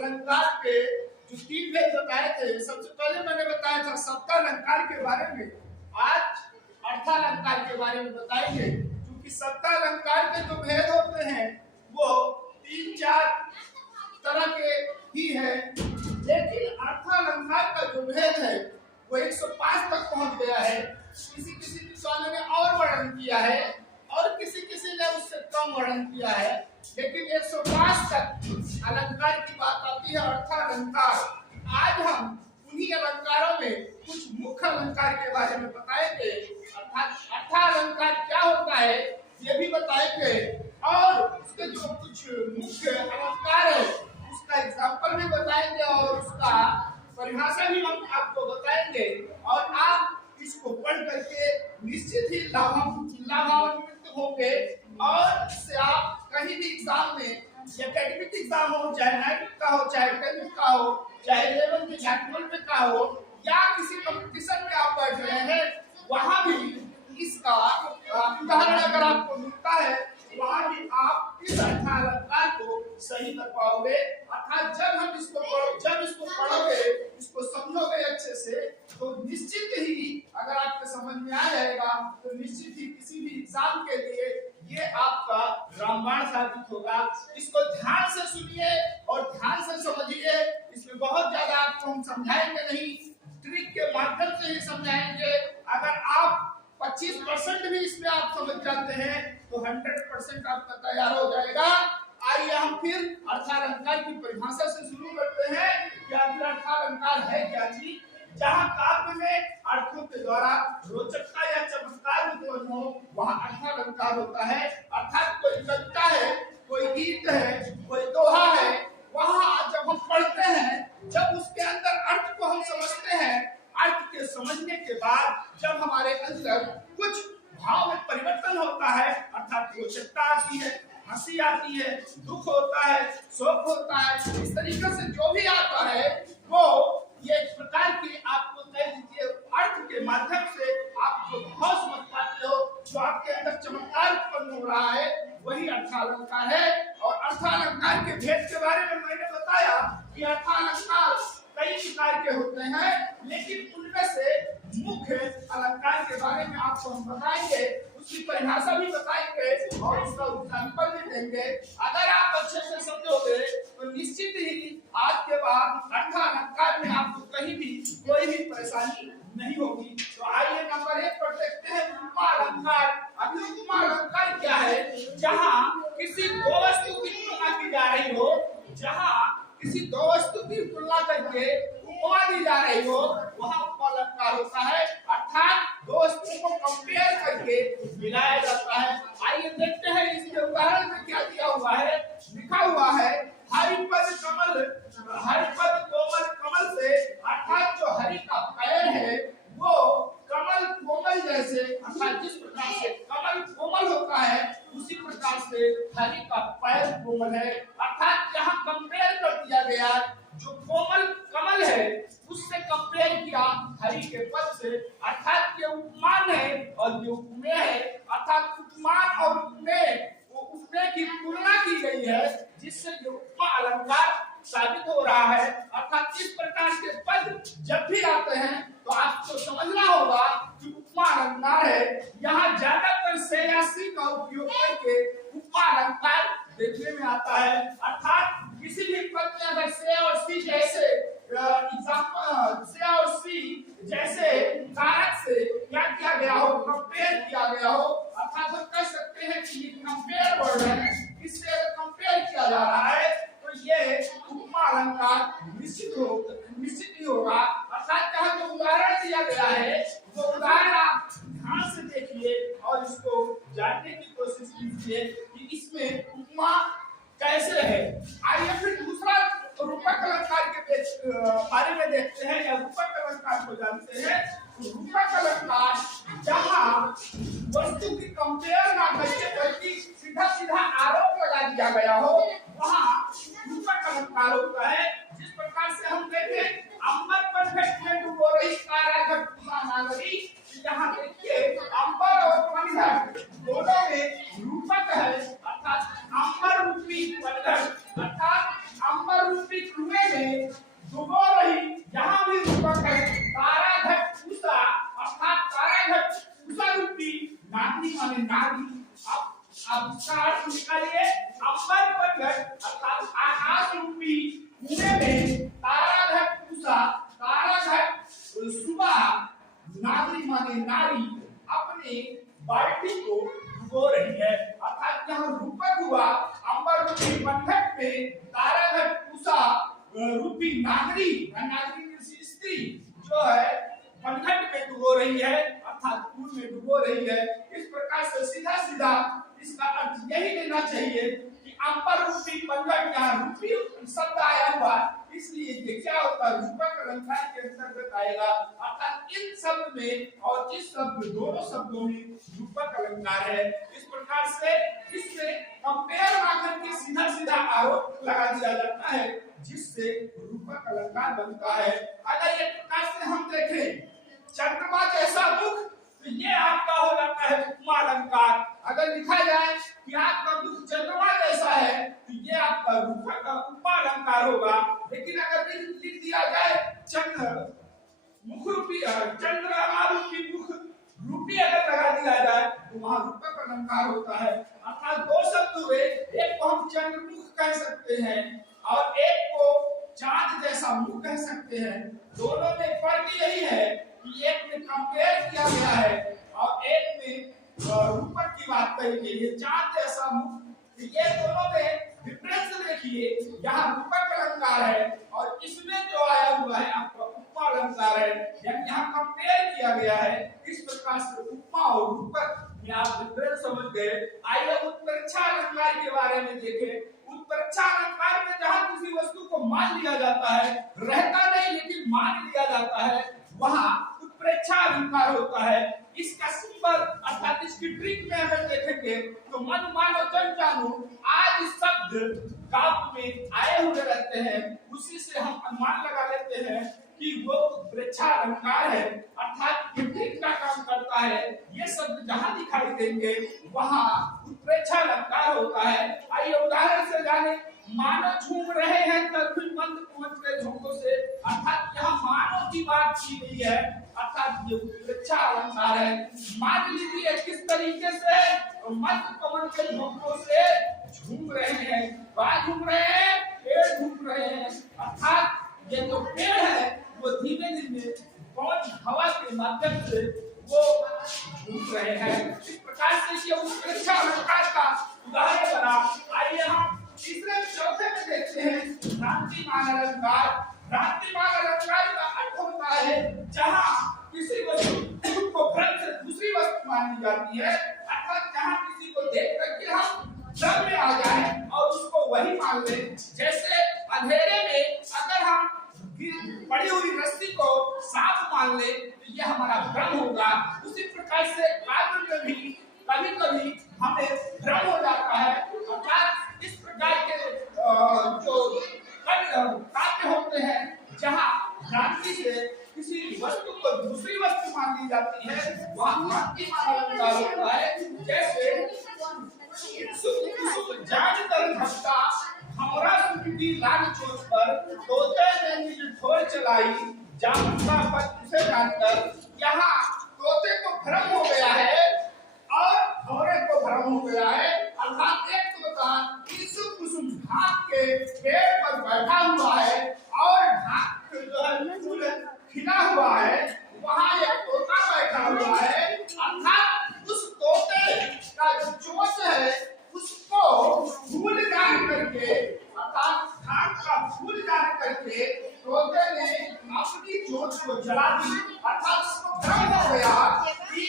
अलंकार के जो 3 भेद बताए थे, सबसे पहले मैंने बताया था शब्दालंकार के बारे में। आज अर्थालंकार के बारे में बताएंगे, क्योंकि शब्दालंकार के जो भेद होते हैं वो 3-4 तरह के ही है, लेकिन अर्थालंकार का जो भेद है वो 105 तक पहुंच गया है। किसी किसी विद्वानों ने और वर्णन किया है और किसी किसी ने उससे कम वर्णन किया है, लेकिन 105 तक अलंकार की बात आती है, अर्थालंकार। आज हम उन्हीं अलंकारों में कुछ मुख्य अलंकार के बारे में बताएंगे, अर्थात अर्थालंकार क्या होता है ये भी बताएंगे, और उसके जो कुछ मुख्य अलंकार है उसका एग्जाम्पल भी बताएंगे और उसका परिभाषा भी हम आपको बताएंगे, और आप इसको पढ़ करके निश्चित ही लाभान्वित होंगे, और इससे आप कहीं भी एग्जाम में, एकेडमिक एग्जाम हो, चाहे 9th का हो, चाहे 10th का हो, चाहे 11th या 12th का हो, या किसी कंपटीशन में आप बैठ रहे हैं, वहां भी इसका उदाहरण अगर आपको मिलता है, वहां भी आप इस अर्थालंकार को सही कर पाओगे। अर्थात जब इसको पढ़ोगे, इसको समझोगे अच्छे से, तो निश्चित ही अगर आपके समझ में आ जाएगा तो निश्चित ही किसी भी एग्जाम के लिए ये आपका रामबाण साबित होगा। इसको ध्यान से सुनिए और ध्यान से समझिए। इसमें बहुत ज्यादा आपको हम समझाएंगे नहीं, ट्रिक के माध्यम से ही समझाएंगे। अगर आप 25% भी इसमें आप समझ जाते हैं तो 100% आपका तैयार हो जाएगा। आइए हम फिर अर्थालंकार की परिभाषा से शुरू करते हैं कि अर्थालंकार है क्या चीज। जहाँ काव्य में अर्थों के द्वारा रोचकता या चमत्कार उत्पन्न हो, वहाँ अर्थालंकार होता है। अर्थात कोई कविता है, कोई गीत है, कोई दोहा है, वहाँ जब हम पढ़ते हैं, जब उसके अंदर अर्थ को हम समझते हैं, अर्थ के समझने के बाद जब हमारे अंदर कुछ भाव में परिवर्तन होता है, अर्थात रोचकता आती है, हंसी आती है, दुख होता है, शोक होता है, इस तरीके से जो भी आता है वो ये एक प्रकार की आपको कह लीजिए अर्थ के माध्यम से आप जो भाव समझ पाते हो, जो आपके अंदर चमत्कार उत्पन्न हो रहा है, वही अर्थालंकार है। और अर्थालंकार के भेद के बारे में मैंने बताया कि अर्थालंकार कई प्रकार के होते हैं, लेकिन उनमें से मुख्य अलंकार के बारे में आपको हम बताएंगे, उसकी परिभाषा भी बताएंगे और उसका एग्जाम्पल भी देंगे। अगर आप अच्छे से समझोगे तो निश्चित ही आज के बाद अर्थालंकार में आपको कहीं भी कोई भी परेशानी नहीं होगी। तो आइए नंबर 1 पर देखते हैं उपमा अलंकार। अभी उपमा अलंकार क्या है? जहाँ किसी दो वस्तु की तुलना की जा रही हो, जहाँ किसी दो वस्तु की तुलना करके उपमा दी जा रही हो, वहाँ उपमा अलंकार होता है। अर्थात दो वस्तुओं को कंपेयर करके मिलाया जाता है। आइए देखते हैं इसके उदाहरण में क्या दिया हुआ है। लिखा हुआ है हरिपद कोमल कमल से, अर्थात जो हरि का पैर है वो कमल कोमल जैसे, अर्थात जिस प्रकार से कमल कोमल होता है उसी प्रकार से हरि का पैर कोमल है। अर्थात यहाँ कंपेयर कर दिया गया, जो कोमल कमल है उससे कंपेयर किया हरि के पद से। अर्थात ये उपमान है और ये उपमेय है। अर्थात उपमान और उपमेय की तुलना की गई है, जिससे ये उपमा अलंकार साबित हो रहा है। अर्थात इस प्रकार के पद जब भी आते हैं तो आपको समझना होगा कि उपमा अलंकार है। यहाँ ज्यादातर से या सी का उपयोग करके उपमा अलंकार देखने में आता है। अर्थात किसी भी पद में अगर से और सी जैसे एग्जाम्पल, से और सी जैसे कारक से क्या किया गया हो, कंपेयर किया गया हो, अर्थात हम कह सकते हैं कि ये कंपेयर वर्ड है, इससे अगर कंपेयर किया जा रहा है तो ये उपमा अलंकार निश्चित ही होगा। अर्थात यहाँ जो उदाहरण दिया गया है वो उदाहरण आप ध्यान से देखिए और इसको जानने की कोशिश कीजिए कि इसमें उपमा कैसे है। आइए फिर दूसरा रूपक अलंकार के बारे में देखते हैं, या रूपक अलंकार को जानते हैं। रूपक अलंकार जहाँ वस्तु की कंपेयर ना करके बल्कि सीधा सीधा आरोप लगा दिया गया हो, वहाँ रूपक अलंकार होता है। जिस प्रकार से हम देखें अंबर पर घट डूबो रही कारागढ़ नागरी, यहाँ देखिए अंबर और पनघट दोनों में रूपक है। अर्थात अंबर रूपी पनघट, अर्थात अंबर रूपी कुएं पंकज अर्थात आकाश रूपी कुएं में तारा घट पूसा, तारा घट सुबह नारी माने नारी अपने बाल्टी को डुबो रही है। अर्थात यहाँ रूपक हुआ अंबर रूपी पंखट में तारा घट पूसा रूपी नागरी, नागरी की स्त्री जो है पंखट में डुबो रही है, अर्थात कुएं में डुबो रही है। इस प्रकार से सीधा सीधा इसका अर्थ यही लेना चाहिए कि अंबर रूपी पंखट, यहाँ रूपी शब्द आया हुआ, इसलिए ये क्या होता है, रूपक अलंकार के अंतर्गत आएगा। अर्थात इन शब्द में और इस शब्द, दोनों शब्दों में रूपक अलंकार है। इस प्रकार से इसमें कंपेयर ना करके सीधा सीधा आरोप लगा दिया जाता है, जिससे रूपक अलंकार बनता है। अगर एक प्रकार से हम देखें चंद्रमा जैसा मुख, तो ये आपका हो जाता है उपमा अलंकार। अगर लिखा जाए कि आपका मुख चंद्रमा जैसा है, तो ये आपका रूपक का उपमा अलंकार होगा। लेकिन अगर लिख दिया जाए चंद्र मुख रूपी, चंद्रमा रूपी मुख रूपी अगर लगा दिया जाए, तो वहां रूपक अलंकार होता है। अर्थात दो शब्द हुए, एक को हम चंद्रमुख कह सकते हैं और एक को चांद जैसा मुख कह सकते हैं। दोनों में फर्क यही है कि एक में कंपेयर किया गया है और एक में रूपक की बात कही गई है, चांद जैसा मुख। ये दोनों में डिफरेंस देखिए, यहाँ रूपक अलंकार है और इसमें जो आया हुआ है आपका उपमा अलंकार है, यानी यहाँ कंपेयर किया गया है। इस प्रकार से उपमा और रूपक में आप डिफरेंस समझ गए। आइए उत्प्रेक्षा अलंकार के बारे में देखें। उत्प्रेक्षा अलंकार में जहाँ किसी वस्तु को मान लिया जाता है, रहता नहीं लेकिन मान लिया जाता है, वहाँ उत्प्रेक्षा अलंकार होता है। इसका सिंबल अर्थात इसकी ट्रिक में अगर देखेंगे तो मन मानो जन जानो, आज शब्द काव्य में आए हुए रहते हैं, उसी से हम अनुमान लगा लेते हैं कि वो उत्प्रेक्षा अलंकार है, अर्थात ये ट्रिक का काम करता है। ये शब्द जहाँ दिखाई देंगे वहाँ उत्प्रेक्षा अलंकार होता है। आइए उदाहरण से जाने, मानो झूम रहे हैं तरफी मंद पहुंच गए झोंकों से, अर्थात यहाँ मानो की बात की गई है, अर्थात ये उत्प्रेक्षा अलंकार है। मान लीजिए किस तरीके से मंद पवन के झोंकों से झूम रहे हैं, बात झूम रहे हैं, पेड़ झूम रहे हैं, अर्थात ये जो पेड़ है वो धीमे धीमे पवन हवा के माध्यम से वो झूम रहे हैं। इस प्रकार से ये उत्प्रेक्षा अलंकार का उदाहरण बना। आइए हम तीसरे चौथे में देखते हैं भ्रांतिमान अलंकार। भ्रांतिमान अलंकार का अर्थ होता है जहाँ किसी वस्तु को भ्रम से दूसरी वस्तु मानी जाती है, अर्थात जहाँ किसी को देख करके हम भ्रम में आ जाए और उसको वही मान ले। जैसे अंधेरे में अगर हम पड़ी हुई रस्सी को सांप मान ले तो यह हमारा भ्रम होगा। उसी प्रकार से काव्य में भी कभी कभी हमें भ्रम हो जाता है। अर्थात इस प्रकार के जो काव्य होते हैं जहाँ भ्रांति से किसी वस्तु को दूसरी वस्तु मान ली जाती है, वहाँ भ्रांतिमान अलंकार होता है। जैसे जान कर भक्ता हमरा सुनती लाल चोट पर, तोते ने निज ढोल चलाई जामता पर उसे जानकर। यहाँ तोते को भ्रम हो गया है और भौरे को भ्रम हो गया है। अर्थात एक तोता कुसुम कुसुम ढाक के पेड़ पर बैठा हुआ है और ढाक जो है फूल खिला हुआ है, वहाँ एक तोता बैठा हुआ है। अर्थात उस तोते का जो चोच है उसको फूल जान करके, अर्थात ढाक का फूल जान करके तोते ने अपनी चोच को जला दी। अर्थात उसको भ्रम हो गया कि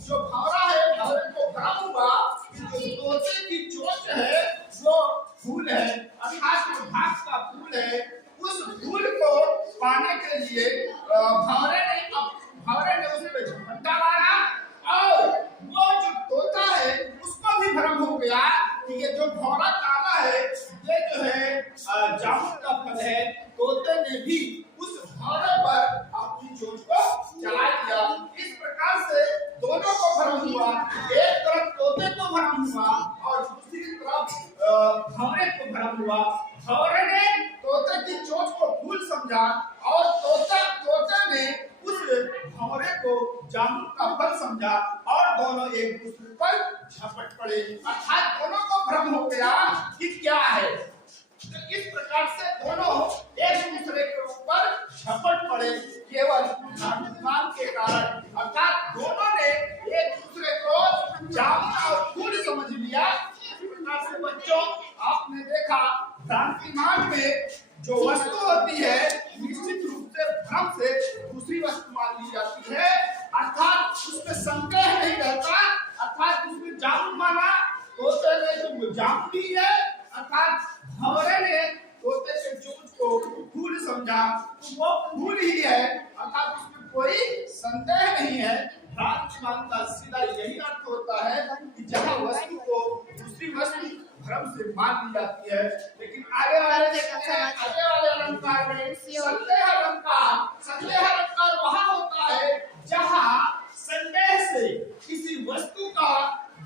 जो भौरा है, भौरे को भ्रम हुआ कि जो तोते की चोच है वो फूल है, अर्थात जो ढाक का फूल है, उस फूल को पाने के लिए भौरे ने उस पे झपट्टा मारा और वो जो तोता है उसको भी भ्रम हो गया कि ये जो भौरा काला है ये जो है जामुन का फल है। तोते ने भी उस भौरे पर अपनी चोंच को चला दिया। इस प्रकार से दोनों को भ्रम हुआ, एक तरफ तोते को भ्रम हुआ और दूसरी तरफ भौरे को भ्रम हुआ। भौरे ने तोते की चोंच को फूल समझा और तोते ने उस भौरे को जामुन का फल समझा और दोनों एक दूसरे पर झपट पड़े, अर्थात दोनों को भ्रम हो गया कि क्या है। तो इस प्रकार से दोनों एक दूसरे के ऊपर झपट पड़े केवल अभिमान के कारण, अर्थात दोनों ने एक दूसरे को जामुन और फूल समझ लिया। इस प्रकार से बच्चों आपने देखा भ्रांतिमान में जो वस्तु होती है निश्चित रूप से भ्रम से दूसरी वस्तु मान ली जाती है, अर्थात उसमें संदेह नहीं रहता। अर्थात उसमें जामुन माना तोते ने तो जामुन ही है, अर्थात भंवरे ने तोते के चोंच को फूल समझा तो वो फूल ही है, अर्थात उसमें कोई संदेह नहीं है। भ्रांतिमान का सीधा यही अर्थ होता है कि जहाँ वस्तु को दूसरी वस्तु भ्रम से मान ली जाती है। लेकिन आगे वाले अलंकार में संदेह अलंकार वहाँ होता है जहाँ संदेह से किसी वस्तु का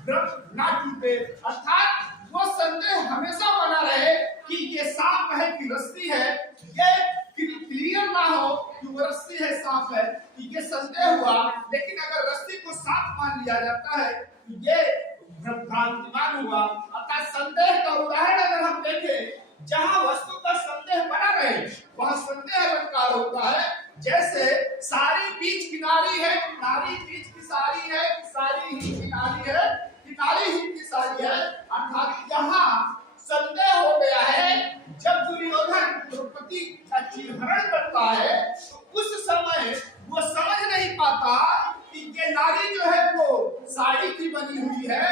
भ्रम ना टूटे, अर्थात वो संदेह हमेशा बना रहे कि ये सांप है कि रस्सी है, ये क्लियर ना हो कि वो रस्सी है सांप है, कि ये संदेह हुआ। लेकिन अगर रस्सी को सांप मान लिया जाता है तो ये भ्रांतिमान हुआ। अर्थात संदेह का उदाहरण अगर हम देखें जहां वस्तु का संदेह बना रहे वहां संदेह अलंकार होता है। जैसे सारी बीच किनारी है, नारी बीच की सारी है, सारी ही किनारी है, किनारी ही की सारी है, अर्थात यहाँ संदेह हो गया है। जब दुर्योधन द्रौपदी का चीरहरण करता है तो उस समय वो समझ नहीं पाता कि ये नारी जो है वो साड़ी की बनी हुई है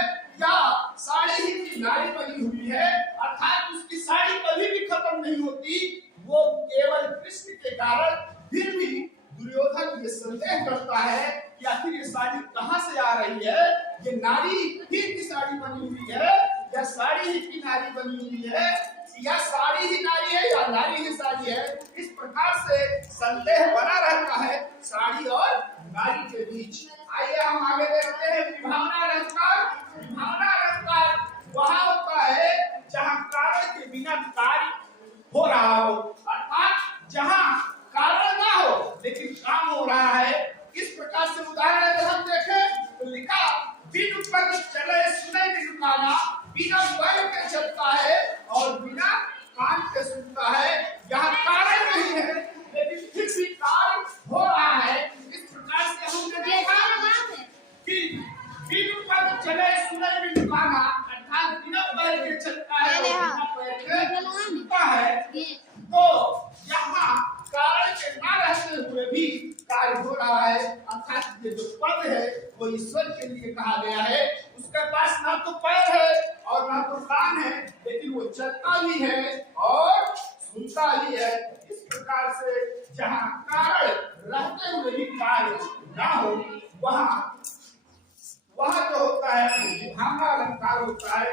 या साड़ी ही की नारी बनी हुई है, अर्थात उसकी साड़ी कभी भी खत्म नहीं होती। वो केवल कृष्ण के कारण फिर भी दुर्योधन ये संदेह करता है कि आखिर ये साड़ी कहाँ से आ रही है, ये नारी ही की साड़ी बनी हुई है या साड़ी ही की नारी बनी हुई है, या साड़ी ही नारी है या नारी ही साड़ी है। इस प्रकार से संदेह बना रहता है साड़ी और नारी के बीच। आइए हम आगे देखते हैं विभावना अलंकार। विभावना अलंकार वहाँ होता है जहाँ कारण के बिना कार्य हो रहा हो, अर्थात जहाँ कारण ना हो लेकिन काम हो रहा है। इस प्रकार से उदाहरण अगर हम देखें तो लिखा बिन पग चले सुने बिन काना, बिना बैल के चलता है और बिना कान के सुनता है। यहाँ कारण नहीं है लेकिन फिर भी कार्य हो रहा है। इस प्रकार से हमने देखा कि बिन पग चले सुने बिन काना, अर्थात बिना बैल के चलता है और बिना पैर के सुनता है। तो यहाँ कारण के ना रहते हुए भी कार्य हो रहा है, अर्थात ये जो पद है वो ईश्वर के लिए कहा गया है। उसके पास ना तो पैर है और ना तो कान है, लेकिन वो चलता भी है और सुनता भी है। इस प्रकार से जहाँ कारण रहते हुए भी कार्य ना हो वहाँ जो होता है विभावना अलंकार होता है।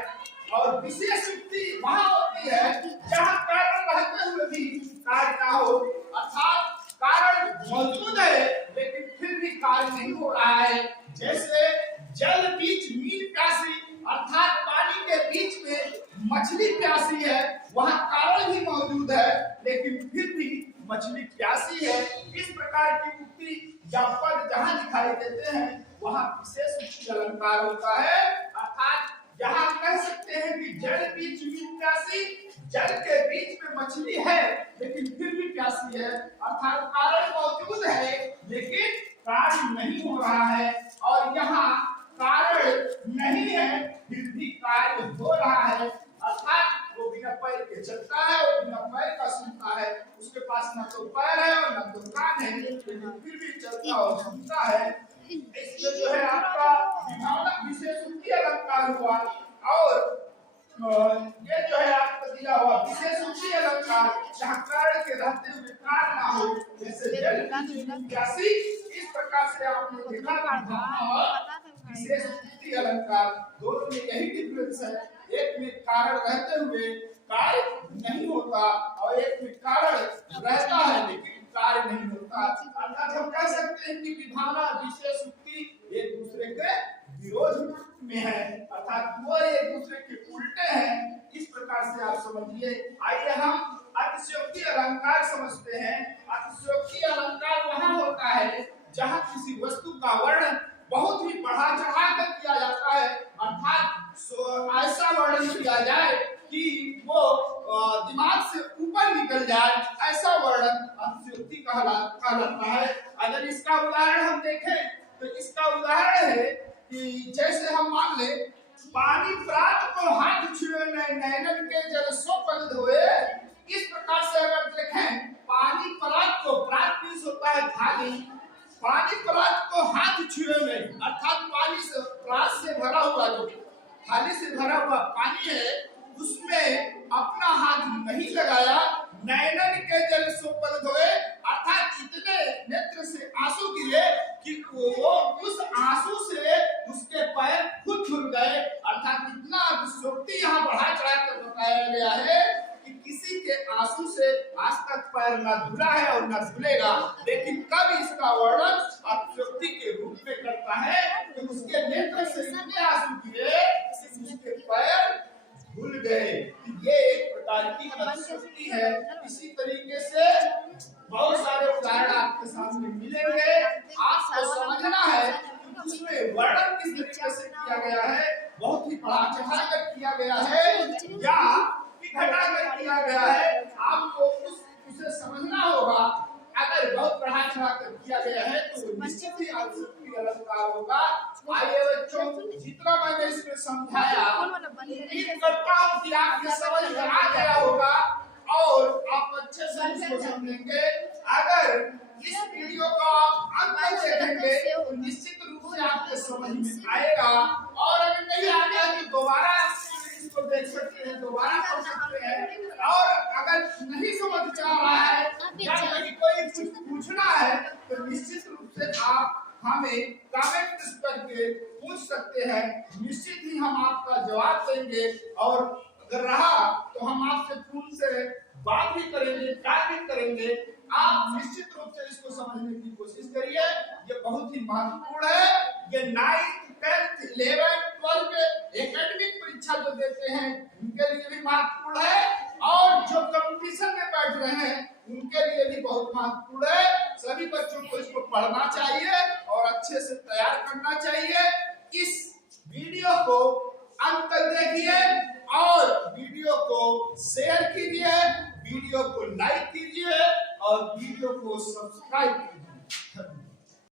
और विशेष युक्ति वहाँ होती है जहाँ कारण रहते हुए भी कार्य ना हो, अर्थात कारण मौजूद है लेकिन फिर भी कार्य नहीं हो रहा है। जैसे जल बीच मीन प्यासी, अर्थात पानी के बीच में मछली प्यासी है, वहाँ कारण भी मौजूद है लेकिन फिर भी मछली प्यासी है। इस प्रकार की उक्ति या पद जहाँ दिखाई देते हैं वहाँ विशेष युक्ति अलंकार होता है। अर्थात यहाँ कह सकते हैं कि जल बीच मीन प्यासी, जल के बीच में मछली है लेकिन फिर भी प्यासी है, अर्थात कारण मौजूद है लेकिन कार्य नहीं हो रहा है। और यहाँ कारण नहीं है फिर भी कार्य हो रहा है, अर्थात वो बिना पैर के चलता है और बिना पैर का सुनता है। उसके पास ना तो पैर है और ना तो कान है लेकिन फिर भी चलता और सुनता है। इसलिए जो है आपका विभावना विशेष युक्ति अलंकार हुआ। और ये जो है आपको दिया हुआ विशेष युक्ति अलंकार जहाँ कारण के रहते हुए कार्य ना हो, जैसे जल प्यासी। इस प्रकार से आपने देखा विशेष युक्ति अलंकार दोनों में यही डिफरेंस है। एक में कारण रहते हुए कार्य नहीं होता और एक में कारण रहता है लेकिन कार्य नहीं होता। अर्थात हम कह सकते हैं कि विभावना विशेष युक्ति एक दूसरे के विरोध में है, अर्थात वो एक दूसरे के उल्टे हैं। इस प्रकार से आप समझिए। आइए हम अतिशयोक्ति अलंकार समझते हैं। अतिशयोक्ति अलंकार वहाँ होता है जहाँ किसी वस्तु का वर्णन बहुत ही बढ़ा चढ़ा कहलाता है। अगर इसका उदाहरण हम देखें तो इसका उदाहरण है कि जैसे हम मान ले पानी प्रात को हाथ छुए नैनन के जल सो पल धोए। इस प्रकार से अगर देखें पानी प्रात को, प्रात मीन्स होता है थाली, पानी प्रात को हाथ छुए नहीं, अर्थात पानी से प्रात से भरा हुआ जो थाली से भरा हुआ पानी है उसमें अपना हाथ नहीं लगाया, नैनन के जल सो पल धोए, अर्थात इतने नेत्र से आंसू गिरे कि वो उस आंसू से उसके पैर खुद धुल गए। अर्थात इतना अतिशयोक्ति यहाँ बढ़ा चढ़ा कर बताया गया है कि किसी के आंसू से आज तक पैर न धुला है और न धुलेगा, लेकिन कब इसका वर्णन अतिशयोक्ति के रूप में करता है कि उसके नेत्र से इतने आंसू गिरे कि उसके पैर भूल गए। ये एक प्रकार की अतिशयोक्ति है। इसी तरीके से बहुत सारे उदाहरण आपके सामने मिलेंगे, आपको समझना है कि उसमें वर्णन किस तरीके से किया गया है, बहुत ही बढ़ा चढ़ा कर किया गया है या घटा कर किया गया है, आपको उसे समझना होगा। अगर बहुत बढ़ा चढ़ा कर किया गया है तो निश्चित ही अतिशयोक्ति अलंकार होगा। आइए बच्चों, जितना मैंने इसमें समझाया उम्मीद करता हूँ कि आपके समझ में आ गया होगा और आप अच्छे से इसको समझेंगे। अगर इस वीडियो को आप अंत तक देखेंगे तो निश्चित रूप से आपके समझ में आएगा, और अगर नहीं आएगा तो दोबारा इसको देख सकते हैं, दोबारा पढ़ सकते हैं। और अगर नहीं समझ में आ रहा है या कहीं कोई कुछ पूछना है तो निश्चित रूप से आप हमें कमेंट करके पूछ सकते हैं, निश्चित ही हम आपका जवाब देंगे। और अगर रहा तो हम आपसे फोन से बात भी करेंगे, कार्य भी करेंगे। आप निश्चित रूप से इसको समझने की कोशिश करिए, ये बहुत ही महत्वपूर्ण है। ये 9th 10th 11th 12th के एकेडमिक परीक्षा जो देते हैं उनके लिए भी महत्वपूर्ण है, और जो कंपटीशन में बैठ रहे हैं उनके लिए भी बहुत महत्वपूर्ण है। सभी बच्चों को इसको पढ़ना चाहिए